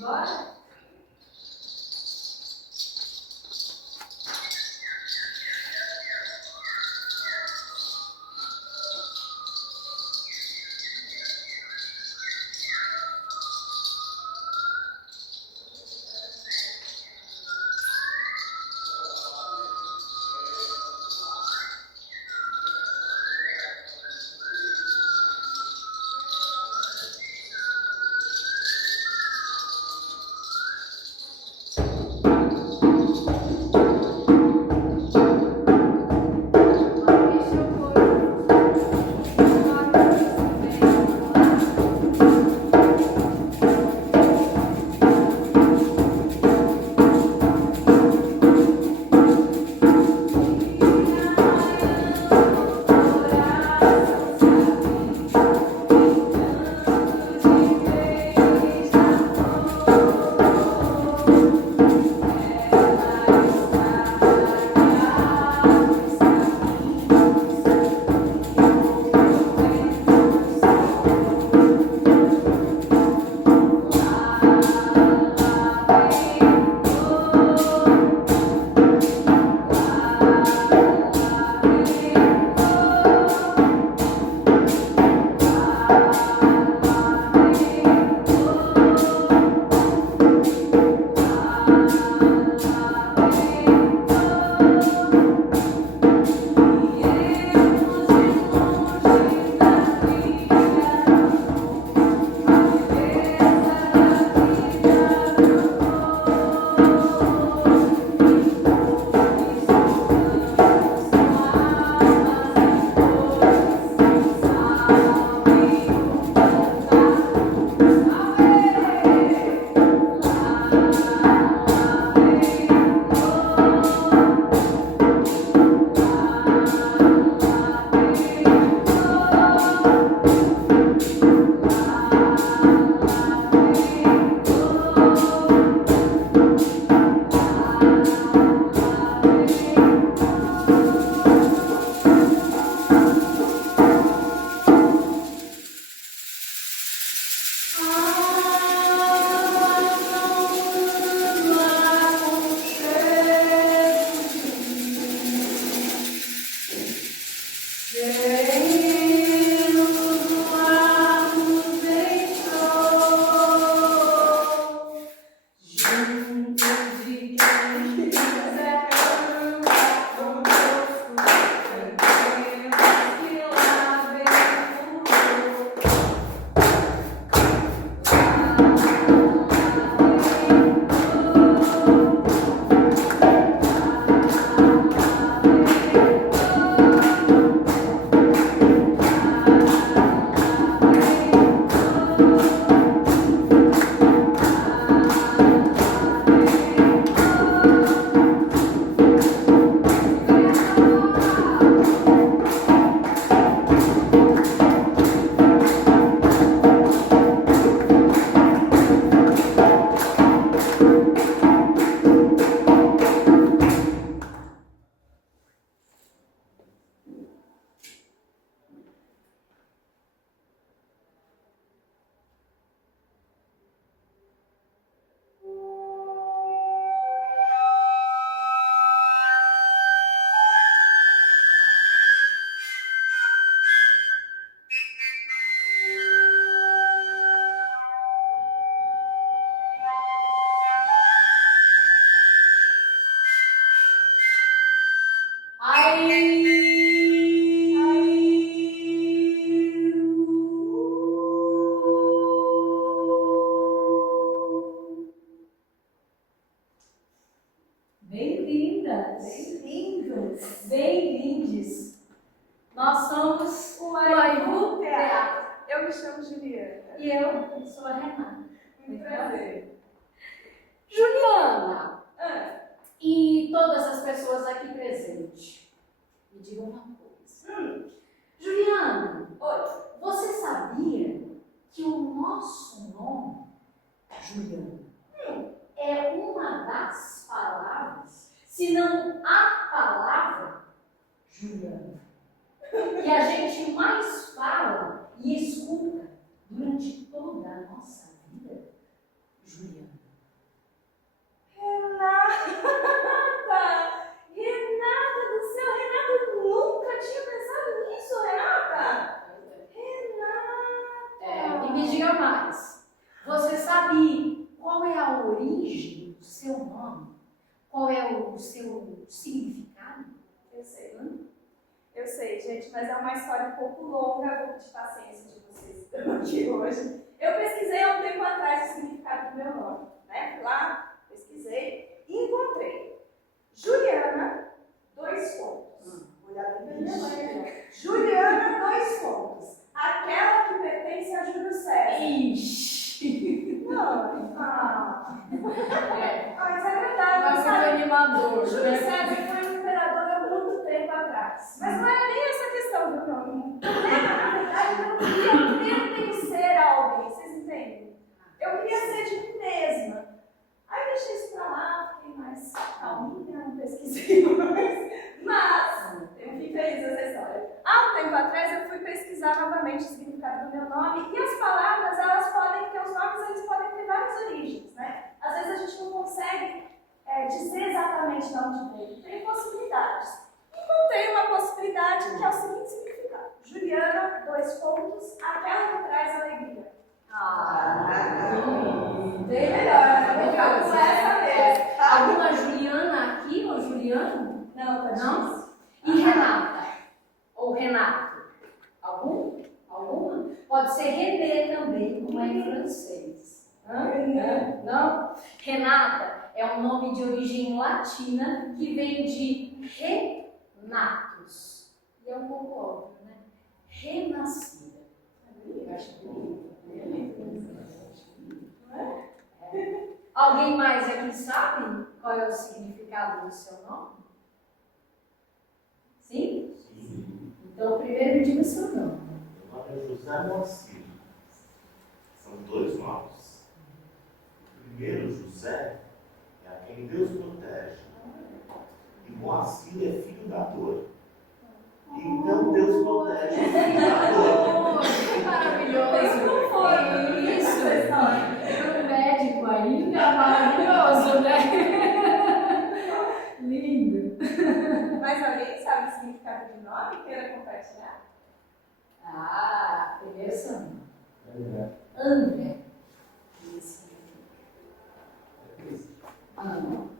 Bora? Bem-vindas! Bem-vindos! Bem-vindes! Nós somos o Aibu Teatro. Eu me chamo Juliana. E eu sou a Renata. Muito prazer. Juliana! E todas as pessoas aqui presentes, me digam uma coisa. Juliana, Oi. você sabia que o nosso nome, Juliana, é uma das palavras, se não a palavra, Juliana, que a gente mais fala e escuta durante toda a nossa vida? Juliana. sei, gente, mas é uma história um pouco longa, vou pedir paciência de vocês que estão aqui hoje. Eu pesquisei há um tempo atrás o significado do meu nome, né? Fui lá, pesquisei e encontrei. Juliana, 2 pontos. Olha bem pra minha mãe. Juliana, 2 pontos. Aquela que pertence a Júlio César. Ixi! Não, mas é verdade, Mas sabe? muito animador, Júlio né? César foi um imperador há muito tempo atrás. Mas não é nem essa questão do nome. O problema, na verdade, eu queria pertencer a alguém, vocês entendem? Eu queria ser de mim mesma. Aí eu deixei isso pra lá, fiquei mais calminha, não pesquisei mais. Mas, eu fiquei feliz essa história. Há um tempo atrás eu fui pesquisar novamente o significado do meu nome e as palavras, elas podem ter, os nomes eles podem ter várias origens, né? Às vezes a gente não consegue dizer exatamente de onde veio. Tem possibilidades. Encontrei uma possibilidade que é o seguinte significado. Juliana, 2 pontos, aquela que traz alegria. Bem melhor, né? Vou com essa mesmo. Alguma Juliana aqui ou Juliano? Não, tá Não? difícil. E Renata? Ou Renato? Algum? Alguma? Pode ser René também, como é em francês. René. Não? Renata é um nome de origem latina que vem de renatus. E é um pouco óbvio, né? Renascida. Eu acho bonito. Alguém mais aqui sabe qual é o significado do seu nome? Sim? Sim. Então, primeiro diga seu nome. Meu nome é José Moacir. São 2 nomes. O primeiro, José, é a quem Deus protege. E Moacir é filho da dor. Então Deus protege o filho da dor. Que maravilhoso! Como foi Isso! essa história? Um médico ainda é maravilhoso, né? Lindo! Mas alguém sabe o significado do nome? Queira compartilhar? Ah, primeiro seu nome. André. Isso. Ah, não.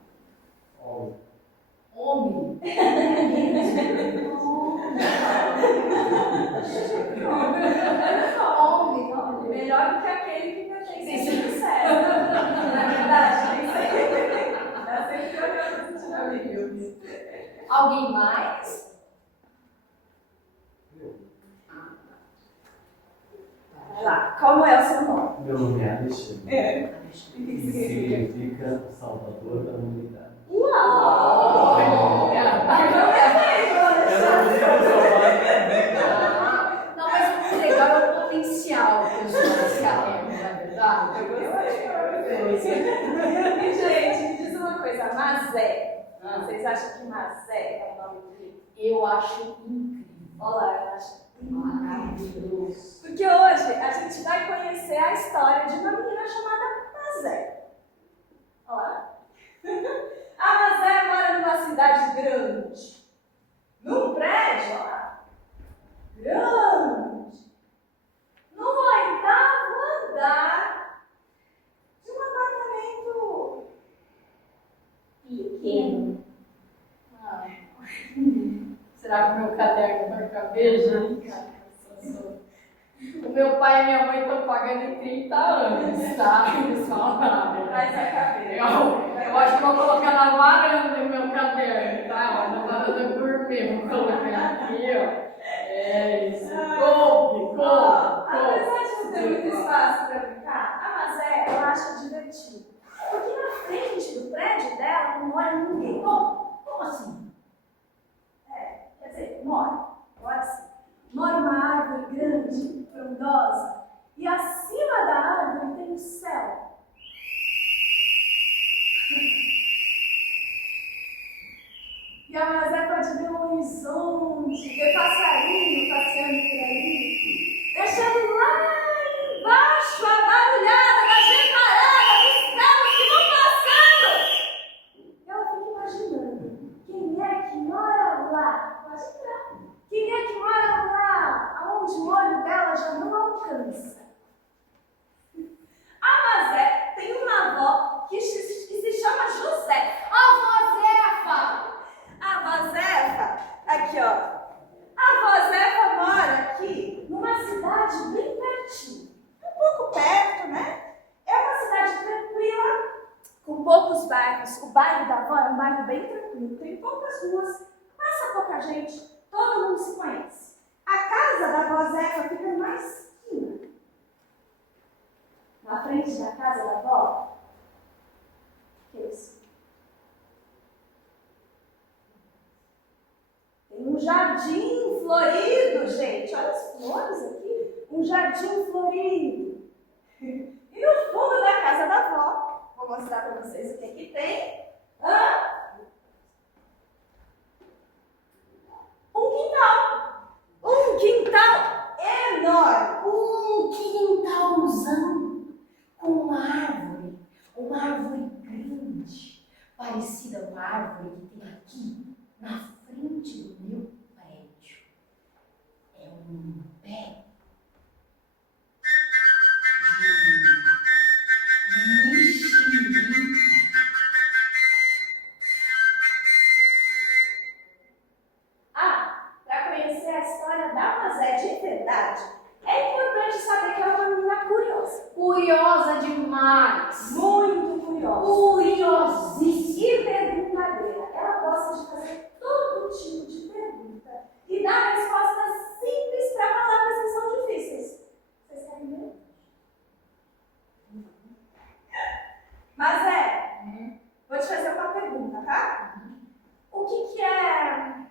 Homem. Homem, olha. Melhor do que aquele que pertence a Júlio César. Na verdade, nem sei. Eu sempre olhando positivamente. Alguém mais? Vai lá, como é o seu nome? Meu nome é Alexandre. É. Que significa o Salvador da humanidade. Uau! Não, mas o legal é o potencial que os jovens carregam, não é verdade? Eu gostei. Gente, me diz uma coisa, Mazé. Vocês acham que Mazé é um nome bonito? Eu acho incrível. Olha lá, eu acho Maravilhoso. Porque hoje a gente vai conhecer a história de uma menina chamada Mazé. Olha lá. A Mazé mora numa cidade grande. Num prédio, olha lá. Grande. No 8º andar de um apartamento Pequeno. Será que o meu caderno vai caber, gente? O meu pai e minha mãe estão pagando em 30 anos, tá? Eles falaram. Faz a cabeça. Eu acho que vou colocar na varanda o meu caderno, tá? Na varanda gourmet, vou colocar aqui, ó. É isso. Coube. Apesar de não ter muito espaço para brincar, a Mazé eu acho divertido. Porque na frente do prédio dela não mora ninguém. Como assim? Quer dizer, mora sim. Mora uma árvore grande, frondosa, e acima da árvore tem o céu. E a Mazé pode ver um horizonte, ver passarinho passeando por ali, deixando lá embaixo a barulhada da gentarada dos carros que vão passando. Ela fica imaginando, quem é que mora lá? Pode entrar. Quem é que mora lá, aonde o olho dela já não alcança? A Mazé tem uma avó que se chama José. Avó Zefa! A Zefa, aqui ó, A avó Zefa mora aqui, numa cidade bem pertinho. Um pouco perto, né? É uma cidade tranquila, com poucos bairros. O bairro da avó é um bairro bem tranquilo. Tem poucas ruas, passa pouca gente, todo mundo se conhece. A casa da avó Zefa fica na esquina. Na frente da casa da avó, que é isso? Tem um jardim florido, gente. Olha as flores aqui. Um jardim florido. E no fundo da casa da avó, vou mostrar para vocês o que aqui tem. Um quintal. Um quintal enorme. Um quintalzão com uma árvore grande, parecida com a árvore que tem aqui na frente do meu prédio. É um pé de mexerica. Para conhecer a história da Mazé de verdade, é importante saber que ela é uma menina curiosa. Curiosa demais. Muito curiosa. Curiosíssima. E perguntadeira. Ela gosta de fazer todo tipo de pergunta e dar respostas simples para palavras que são difíceis. Vocês querem ver? Mazé, vou te fazer uma pergunta, tá? O que é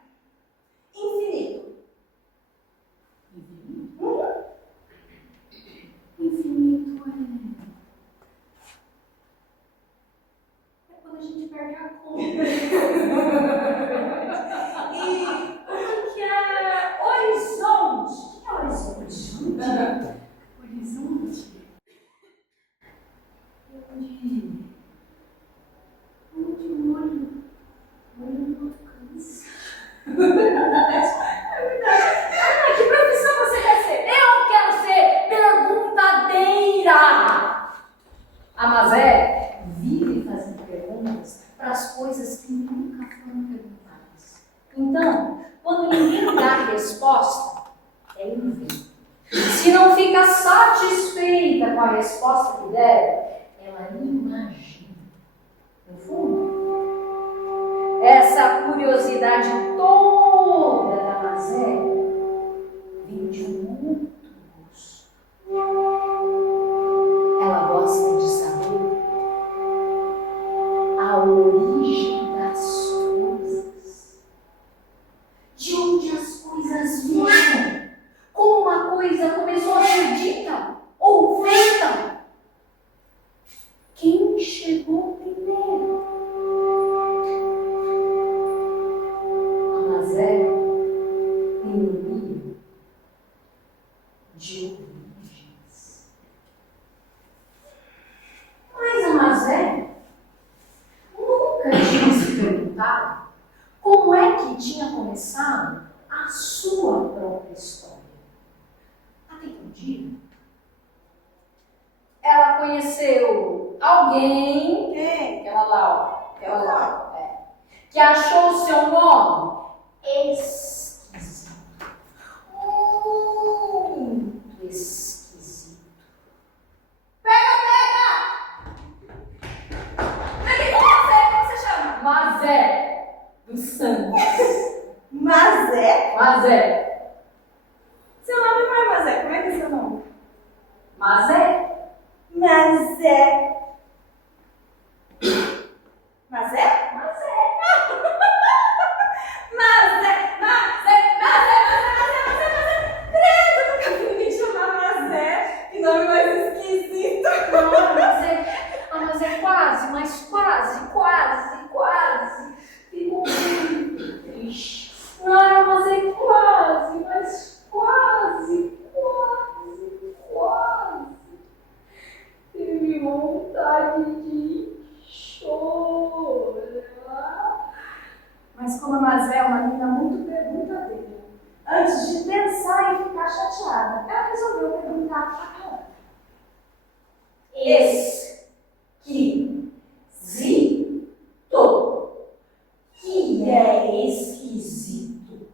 infinito? Infinito é quando a gente perde a conta. E o que é horizonte? O que é horizonte? Horizonte? Onde o olho não alcança. É verdade. Que profissão você quer ser? Eu quero ser perguntadeira. A Mazé vive fazendo perguntas para as coisas que nunca foram perguntadas. Então, quando ninguém dá resposta, ela inventa. Se não fica satisfeita com a resposta que der, ela imagina. No fundo, essa curiosidade toda da Mazé vem de um outro gosto. Ela gosta de saber a origem das coisas, de onde as coisas vieram, como uma coisa começou a ser dita ou feita. Quem chegou primeiro? A Mazé tem mania de origens. Mas a Mazé nunca tinha se perguntado como é que tinha começado a sua própria história. Até que um dia ela conheceu alguém, Quem? aquela lá, que achou o seu nome esquisito, muito esquisito. Pega! Peguei com você, como você chama? Mazé dos Santos. Mazé? Mazé. Seu nome não é Mazé, como é que é seu nome? Mazé? Mazé. Mazé? Mazé. Credo, nunca vi ninguém chamar Mazé. Que nome mais esquisito. Não, a Mazé quase, mas quase. Ficou muito triste. Ai, mas é quase, mas quase. Teve vontade de chorar. Mas como a Mazé é uma menina muito perguntadeira, antes de pensar em ficar chateada, ela resolveu perguntar a ela. Esquisito. Que é esquisito?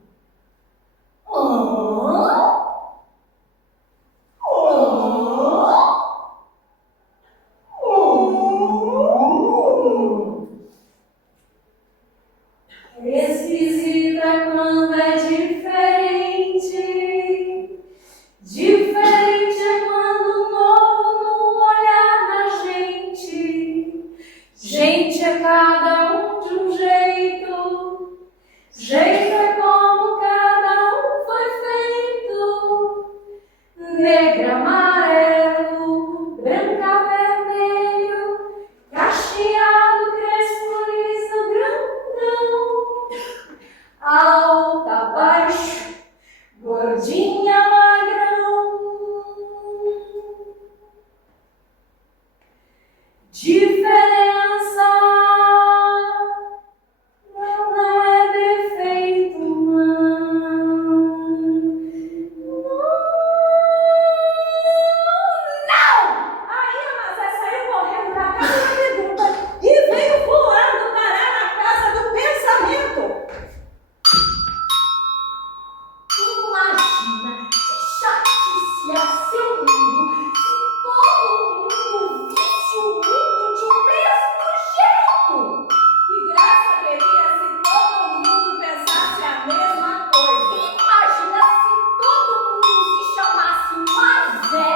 Esquisita quando é diferente. Diferente é quando novo no olhar da gente. Gente é cada um de um jeito. Jeito é como cada um foi feito. Negro, amarelo, branca, vermelho, cacheado, crespo, liso, grandão, alta, baixo, gordinha, magrão. Diferença não é defeito, não. Aí a Mazé saiu correndo da casa da pergunta e veio voando parar na casa do pensamento. Imagina que chatice ia ser o mundo se todo mundo visse o mundo de um mesmo jeito. Que graça teria se todo mundo pensasse a mesma coisa. Imagina se todo mundo se chamasse Mazé.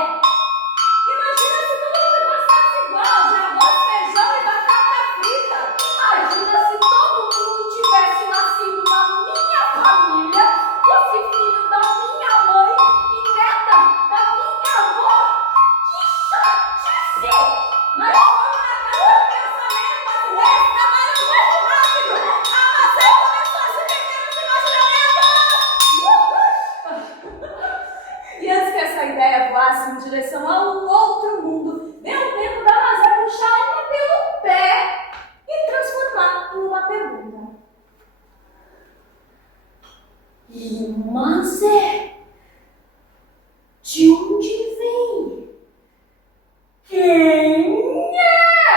Imagina se todo mundo gostasse igual de arroz, feijão e batata frita. Imagina se todo mundo tivesse nascido na minha família, fosse filho da minha mãe e neta da minha avó. Que chatice! Mas como na casa do pensamento, as ideias trabalham muito rápido. A Mazé começou a se perder nos imaginamentos. E antes que essa ideia voasse em direção a um outro mundo, deu tempo da Mazé puxar uma pelo pé e transformar em uma pergunta. E Mazé, de onde vem? Quem é?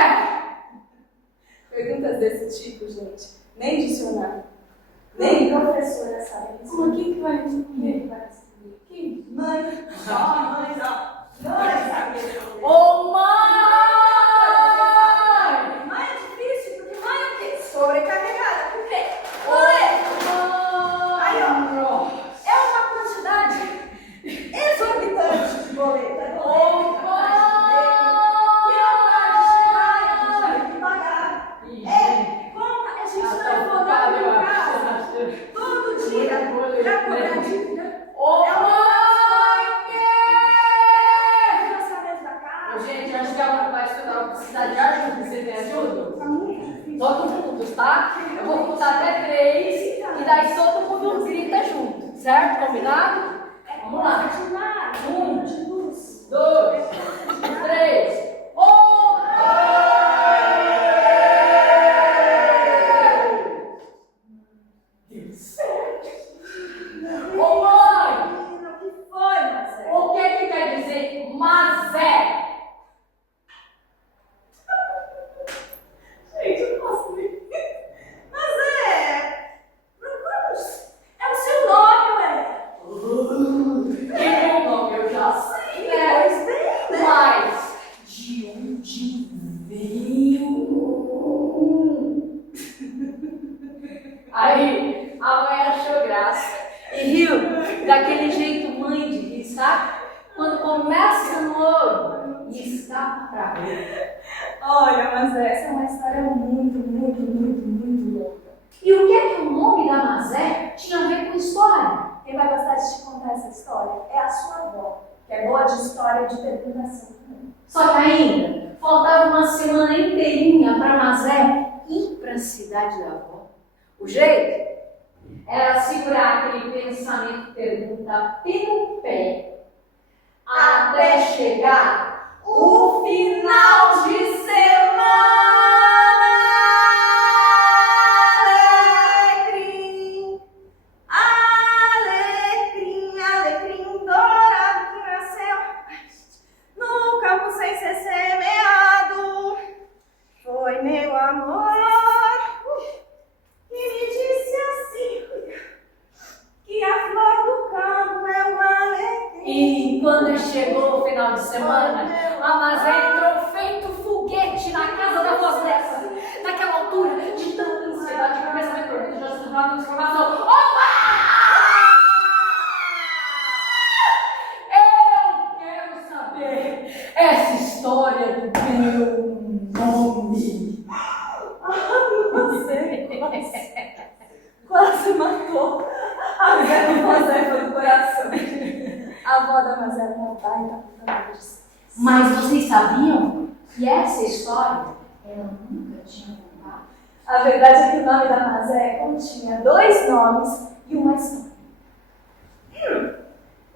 Perguntas desse tipo, gente, nem dicionário, nem professora sabe responder. Quem que vai Quem responder? vai responder? Quem? Mãe, só a mãe, não. Mãe sabe responder. Ô mãe! Mãe é difícil, porque mãe é o quê? Sobrecarregada. Por quê? Mãe! Aí, ó. É uma quantidade exorbitante de boleto. É boleto, que não vai chegar e a gente vai ter que pagar. Conta, a gente vai rodando no casa todo dia pra cobrar dívida. Ô mãe! Financiamento da casa. Gente, acho que ela vai estudar, precisar de ajuda. Você tem ajuda? Tá muito difícil. Todo mundo, tá? Eu vou contar até 3 e daí todo mundo grita junto, certo? Combinado? Vamos lá. Um, De luz. 2, 3. Ô mãe! Ô mãe! Menina, o que foi, Marcelo? O que quer dizer Mazé? Gente, eu não posso rir. Mas é o seu nome, ué. E meu nome eu já sei, né? Pois bem, né? Mas de onde veio? Aí a mãe achou graça e riu daquele jeito mãe de rir, sabe? Quando começa no ouro e escapa pra rua. Olha, mas essa é uma história muito louca. E o que é que o nome da Mazé tinha a ver com história? Quem vai gostar de te contar essa história é a sua avó, que é boa de história e de perguntação também. Só que ainda faltava uma semana inteirinha para Mazé ir para a cidade da avó. O jeito era segurar aquele pensamento pergunta pelo pé até chegar o final de semana. Alecrim, alecrim, alecrim dourado que nasceu no campo sem ser semeado. Foi meu amor que me disse assim que a flor do semana, a Mazé entrou feito foguete na casa da voz dessa. Naquela altura, de tanta ansiedade, começa a ver perguntas, já se tornava uma exclamação. Opa! Eu quero saber essa história do meu nome. Quase matou a Josefa do coração. A avó da Mazé era uma baita puta. Mas vocês sabiam que essa história ela nunca tinha contado? A verdade é que o nome da Mazé continha 2 nomes e uma história.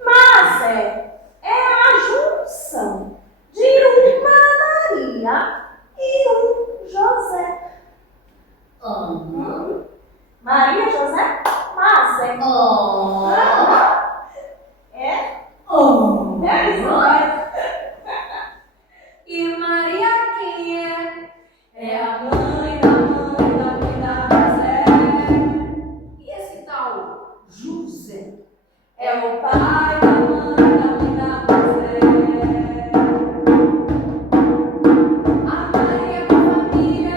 Mazé é a junção de uma Maria e um José. Maria, José, Mazé. É? É isso mesmo. E Maria quem é? É a mãe da Mazé. E esse tal José? É o pai da mãe da Mazé. A Maria é uma família,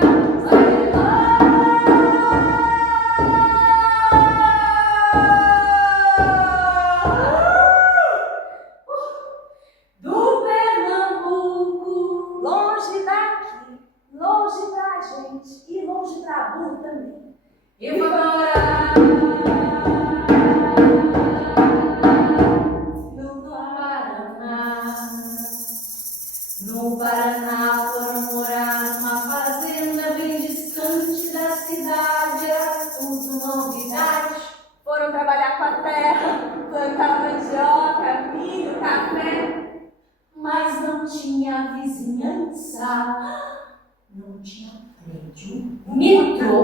do Pernambuco. Longe daqui, longe da gente e longe da Burro também. E vou morar no Paraná. No Paraná foram morar numa fazenda bem distante da cidade. Era tudo novidade. Foram trabalhar com a terra, plantar mandioca, milho, café. Mas não tinha vizinhança. Não tinha prédio, metrô,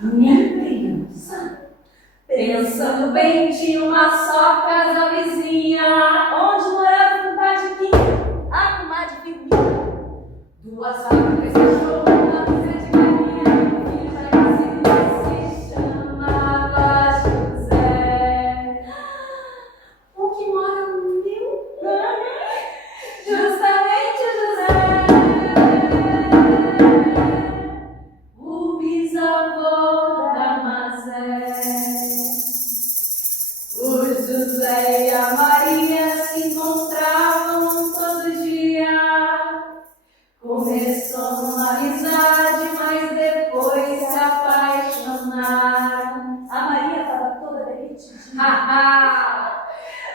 nem criança. Pensando bem, tinha uma só casa vizinha. Onde morava a comadre a comadre Firmina. 2 fábricas, cachorro, uma dúzia de galinha. Filho da vizinha se chamava José. O que mora no meu? Justamente José. O bisavô da Mazé. O José e a Maria se encontravam todo dia. Começou uma amizade, mas depois se apaixonaram. A Maria estava toda derretidinha.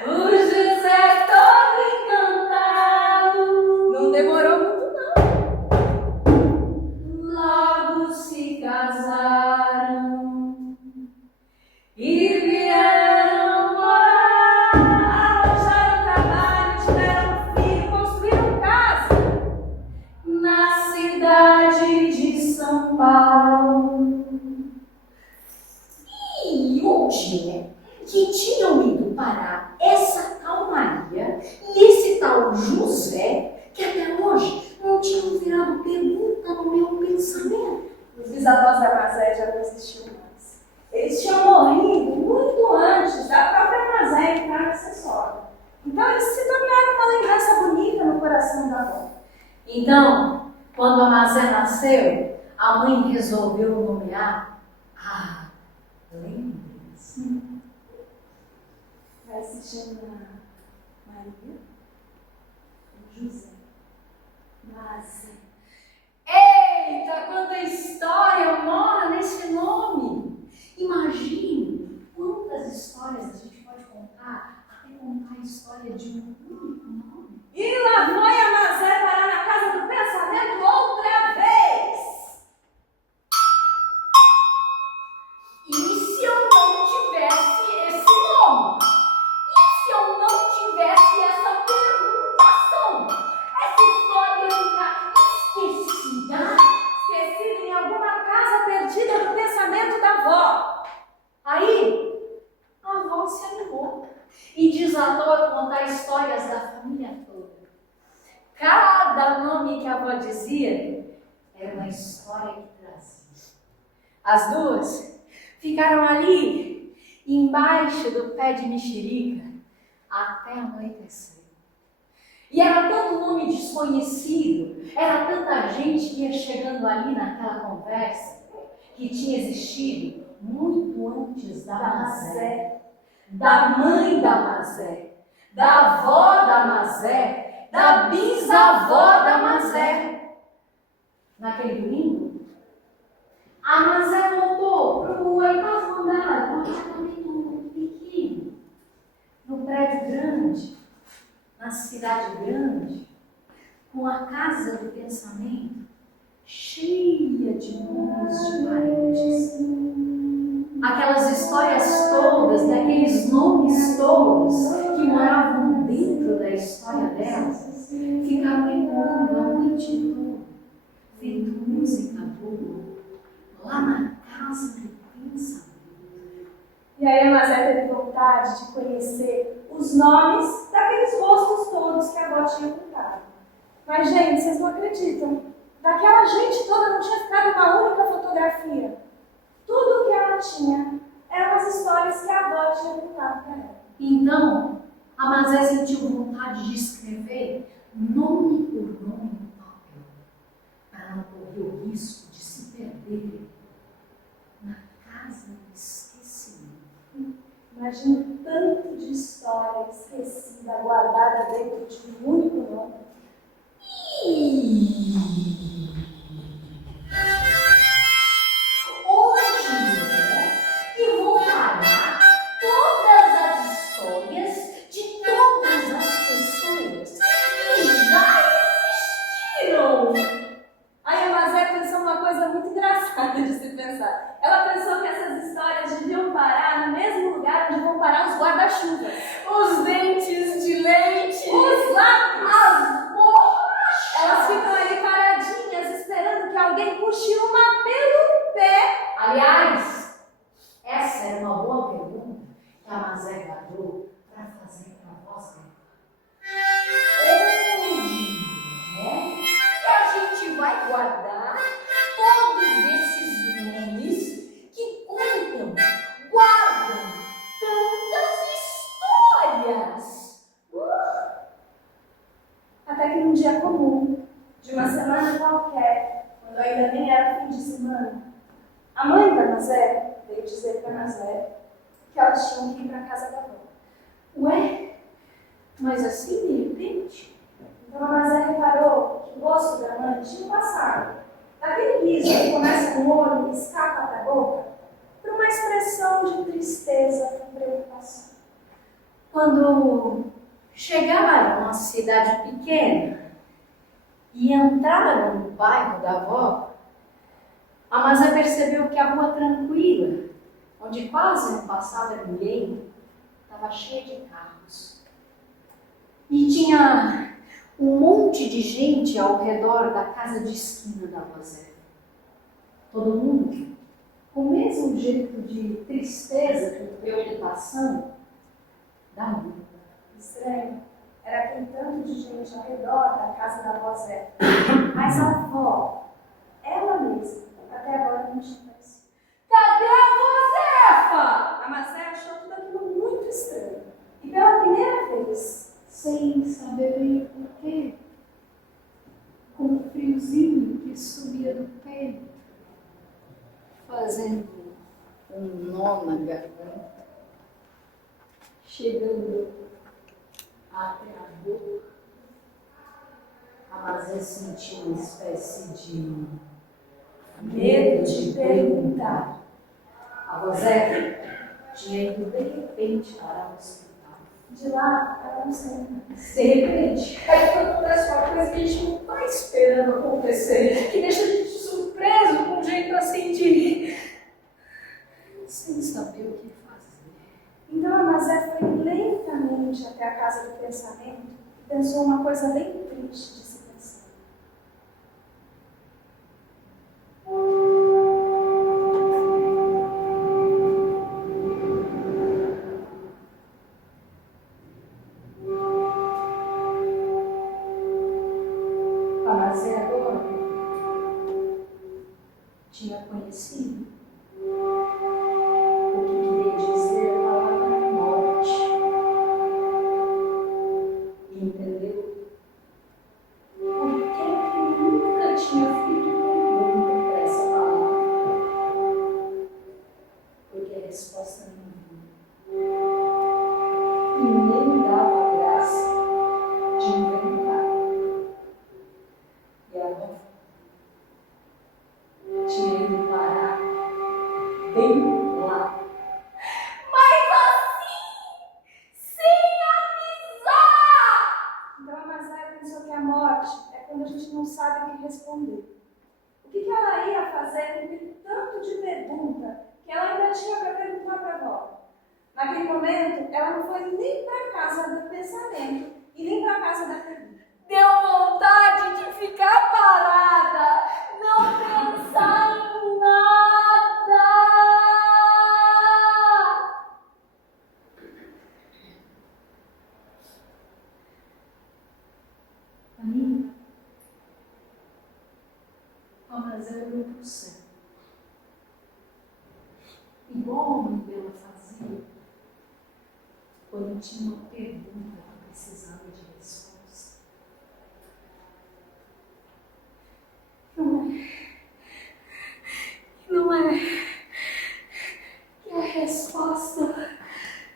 O José todo encantado. Não demorou muito, não. Logo se casaram e vieram morar. Arranjaram trabalho, tiveram filho, construíram casa. Na cidade de São Paulo. E onde é que tinham ido parar essa tal Maria e esse tal José, que até hoje não tinham virado pergunta no meu pensamento? Os bisavós da Mazé já não existiam mais. Eles tinham morrido muito antes da própria Mazé entrar nessa história. Então eles se tornaram uma lembrança bonita no coração da avó. Então, quando a Mazé nasceu, a mãe resolveu nomear a Lembre-se. Vai se chamar Maria e José. Mazé. Eita, quanta história mora nesse nome! Imagine quantas histórias a gente pode contar até contar a história de um único nome. E lá foi a Mazé parar na casa do pensamento outra vez. E se eu não tivesse esse nome? E se eu não tivesse essa perguntação? Essa história ia ficar esquecida? Esquecido em alguma casa perdida no pensamento da avó. Aí, a avó se animou e desatou a contar histórias da família toda. Cada nome que a avó dizia era uma história que trazia. As duas ficaram ali, embaixo do pé de mexerica, até anoitecer. E era tanto nome desconhecido, era tanta gente que ia chegando ali naquela conversa, que tinha existido muito antes da Mazé, da mãe da Mazé, da avó da Mazé, da bisavó da Mazé. Naquele domingo, a Mazé voltou para o 8º andar, um apartamento pequeno, no prédio grande, na cidade grande, com a casa do pensamento cheia de nomes de parentes. Aquelas histórias todas, daqueles nomes todos que moravam dentro da história delas, ficavam ecoando a noite toda, feito música boa, lá na casa do pensamento. E aí a Mazé teve vontade de conhecer os nomes daqueles rostos todos que a avó tinha contado. Mas, gente, vocês não acreditam. Daquela gente toda não tinha ficado uma única fotografia. Tudo o que ela tinha eram as histórias que a avó tinha contado para ela. Então, a Mazé sentiu vontade de escrever nome por nome no papel, para não correr o risco de se perder na casa do esquecimento. Imagina o tanto de história esquecida, guardada dentro de um único nome. Onde é que vão parar todas as histórias de todas as pessoas que já existiram? Aí a Mazé pensou uma coisa muito engraçada de se pensar. Ela pensou que essas histórias deviam parar no mesmo lugar onde vão parar os guarda-chuvas, Os dentes de leite, os lápis. as borrachas. Elas ficam ali paradinhas, esperando que alguém puxe uma pelo pé. Aliás, essa era uma boa pergunta que a Mazé guardou para fazer para nós. Onde é que a gente vai guardar todos esses nomes que contam, guardam tantas histórias? Até que num dia comum, de uma semana qualquer, quando ainda nem era fim de semana, a mãe da Mazé veio dizer para Mazé que elas tinham que ir para a casa da avó. Ué, mas assim de repente? Então a Mazé reparou que o rosto da mãe tinha passado daquele riso que começa no olho e escapa da boca por uma expressão de tristeza e preocupação. Quando chegaram a uma cidade pequena e entraram no bairro da avó, a Mazé percebeu que a rua tranquila, onde quase não passava ninguém, estava cheia de carros. E tinha um monte de gente ao redor da casa de esquina da Mazé. Todo mundo com o mesmo jeito de tristeza e preocupação da mãe. Estranho, era aquele tanto de gente ao redor da casa da avó Zé. Mas a avó, ela mesma, até agora não tinha aparecido. Cadê a Josefa? A Mazé achou tudo aquilo muito estranho. E pela primeira vez, Sem saber bem o porquê, com um friozinho que subia do peito, fazendo um nó na garganta, chegando até a boca, a Mazé sentiu uma espécie de medo de perguntar. A Josefa tinha ido de repente para o hospital. De lá, ela não sei mais. De repente, aí quando acontece uma coisa que a gente não está esperando acontecer, que deixa a gente surpreso com um jeito assim de... sem saber o que fazer. Então a Mazé foi lentamente até a casa do pensamento e pensou uma coisa bem triste de se pensar. A Mazé agora tinha conhecido o que queria dizer a palavra morte. E entendeu responder. O que ela ia fazer com aquele tanto de pergunta que ela ainda tinha para perguntar para a avó? Naquele momento, ela não foi nem para a casa do pensamento e nem para a casa da pergunta. Deu vontade de ficar parada, não pensar em nada. Amiga, mas eu olhei para o céu. Igual a mãe dela fazia quando tinha uma pergunta que precisava de resposta. Não é que a resposta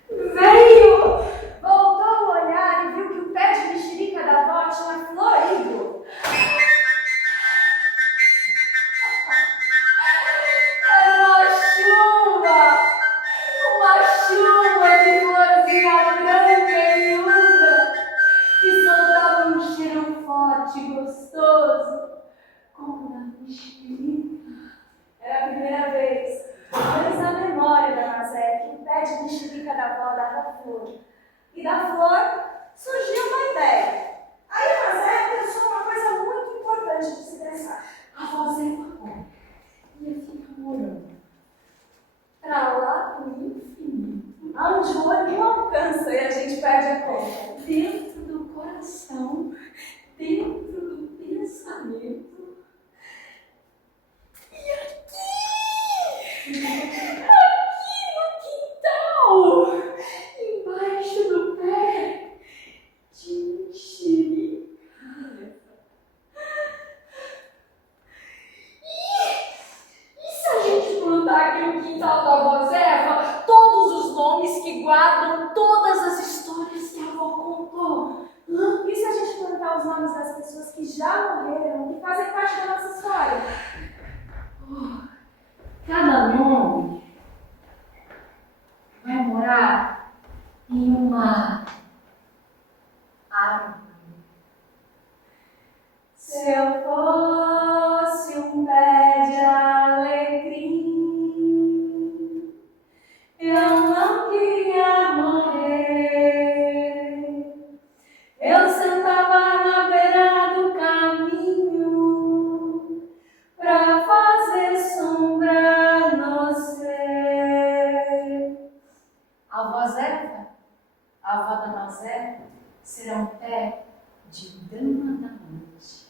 veio. Voltou o olhar e viu que o pé de mexerica da avó tinha florido. Uma chuva de florzinha branca e miúda que soltava um cheiro forte e gostoso, como na mexerica. Era a primeira vez, mas na memória da Mazé, que o pé de mexerica da avó dava flor. E da flor surgiu uma ideia. Aí a Mazé pensou uma coisa muito importante de se pensar. A vozinha ia ficar morando pra lá do infinito, Aonde o olho não alcança e a gente perde a conta. dentro do coração, dentro do pensamento. E aqui no quintal, embaixo do pé de mexerica. E se a gente plantar aqui no quintal da avó Zefa todos os nomes que guardam todas as histórias que a avó contou? E se a gente plantar os nomes das pessoas que já morreram, que fazem parte da nossa história? Cada nome vai morar em uma árvore. Se eu fosse um pé de alecrim, eu não queria morrer. Eu sentava na beira do caminho pra fazer sombra no céu. A avó Zefa, a avó da Mazé, será um pé de dama da noite.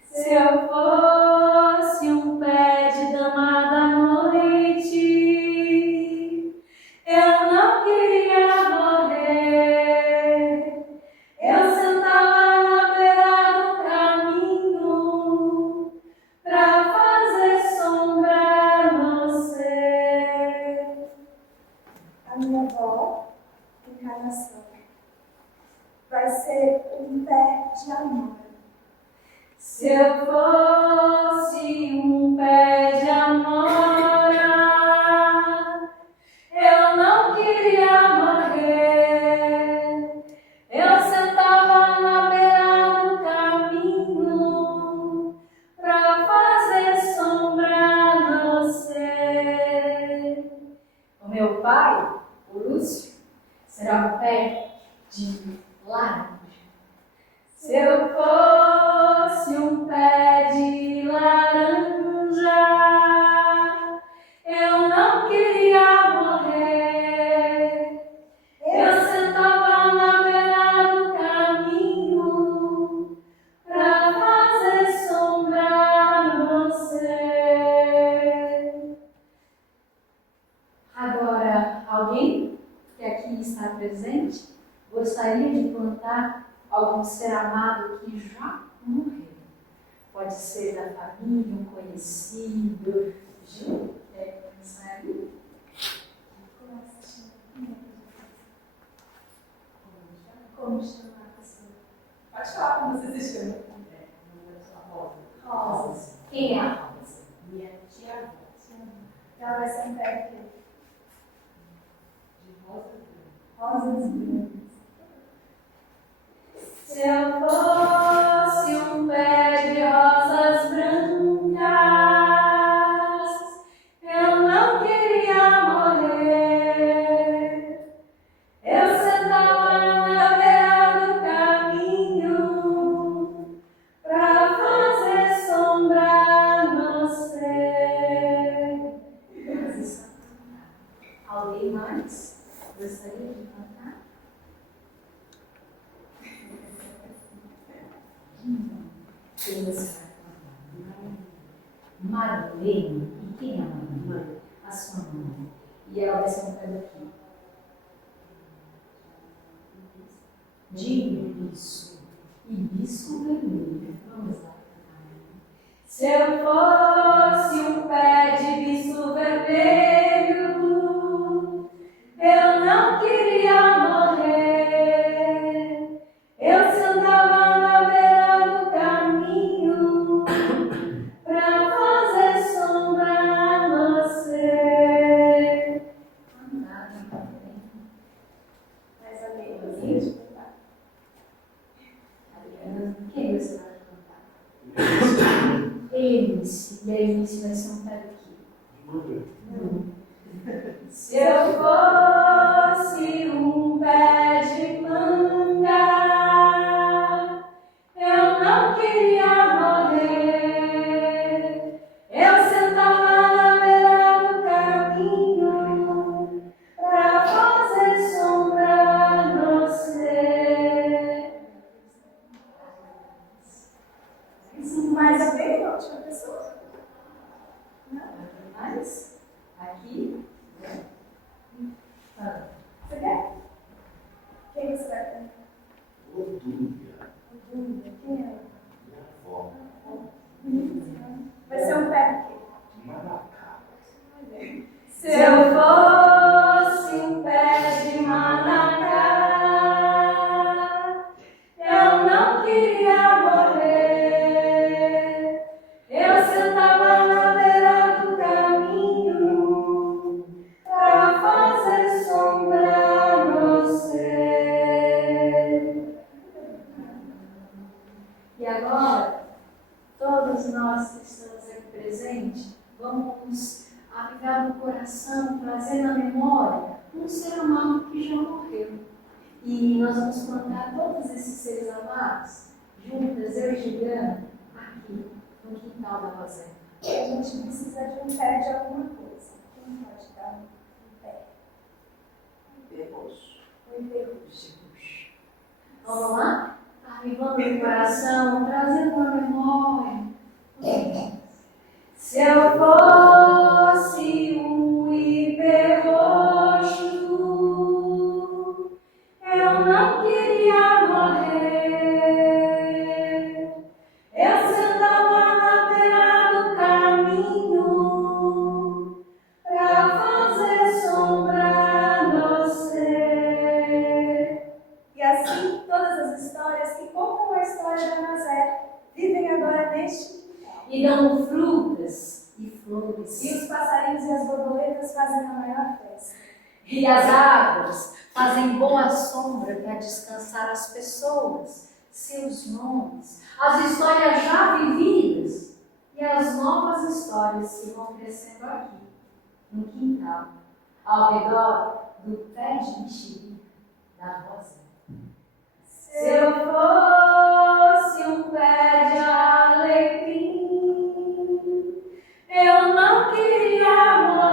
Se eu fosse um pé de dama da noite, eu não queria morrer. Eu sentava na beira do caminho pra fazer sombra no céu. A minha avó, encarnação, vai ser um pé de amor. Se eu fosse um pé de amora, eu não queria morrer. Eu sentava na beira do caminho pra fazer sombra no céu. O meu pai, o Lúcio, será um pé de laranja. Se eu fosse um pé de laranja, eu não queria morrer. Eu sentava na beira do caminho pra fazer sombra no céu. Agora, alguém que aqui está presente gostaria de plantar algum ser amado que já morreu? Pode ser da família, um conhecido. Ju, quer começar ali? Como chamar a pessoa? Pode falar como você se chama. Rosa. Quem é a Rosa? Minha tia-avó, Ela vai ser um pé aqui. de rosa branca. Rosas brancas. Se eu fosse um pé de Alguém mais gostaria de cantar? Quem você vai cantar? Marlene. E quem é a Marlene? A sua mãe. E ela vai ser um pedacinho. De hibisco. Hibisco vermelho. Vamos lá. Se eu fosse um pé de hibisco vermelho, eu não queria morrer. Eu sentava na beira do caminho pra fazer sombra a você. Mais amigos. Quem você vai cantar? Eunice. E a Eunice vai ser um pé aqui. Se eu fosse um pé de manga, eu não queria morrer. Eu sentava na beira do caminho pra fazer sombra a você. Mais alguém? Outra pessoa? Não, mais? Aqui? Ah. Você quer? Quem você vai cantar? Odúvia, Quem é? minha avó, Vai ser um pé aqui. Manacá. Se eu fosse um pé de manacá, eu não queria morrer. Eu sentava na beira do caminho pra fazer sombra a você. E agora, todos nós que estamos aqui presentes, vamos avivar no coração, trazer na memória um ser amado que já morreu. E nós vamos plantar todos esses seres amados, juntas, eu e Juliana, aqui, no quintal da fazenda. A gente precisa de um pé de alguma coisa. Quem pode dar um pé? Um enterroço. Vamos lá? Avivando no coração, trazendo na memória. Se eu fosse um ipê roxo, eu não queria morrer. Eu sentava na beira do caminho pra fazer sombra a você. E assim, todas as histórias que contam a história da Nazaré vivem agora neste quintal. E dão frutas e flores. E os passarinhos e as borboletas fazem a maior festa. E as árvores fazem boa sombra para descansar as pessoas, seus nomes, as histórias já vividas e as novas histórias que vão crescendo aqui, no quintal, ao redor do pé de mexerica da rosa. Se eu fosse um pé de alecrim, eu não queria morrer.